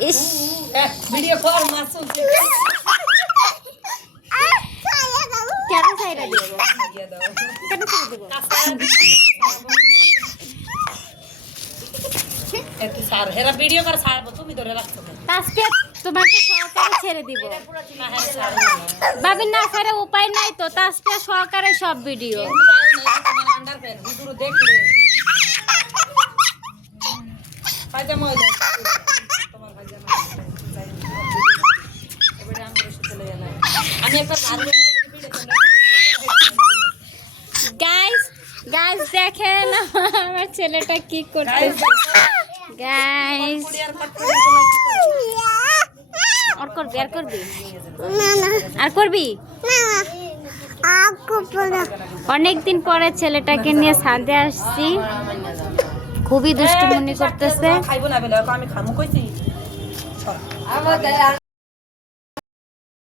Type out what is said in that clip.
ইস video কর মাসুম কেন সাইরা দিব দিয়ে দাও কেন সাইরা দিব একটু সার হেরা ভিডিও কর ছাড়বো তুমি ধরে রাখছো আজকে তোমাকে সহকারে ছেড়ে দিব না হ্যাঁ ছাড়বো ভাবি না ছাড়া উপায় নাই তো আজকে সহকারে সব ভিডিও তোমার আন্ডার প্যান্ট হুজুর দেখলে পায়জামা হয়ে যায় তোমার পায়জামা এবারে আমি বসে চলে গেলাম আমি একটা গাড়ি গাইস গাইস দেখেন আমার ছেলেটা কি করতেছে গাইস আর করবি আর করবি আর করবি অনেকদিন পরে ছেলেটাকে নিয়ে ছাদে আসছি খুবই দুষ্টুমনি করতেছে খাইবো না বলে আমি খামু কইছি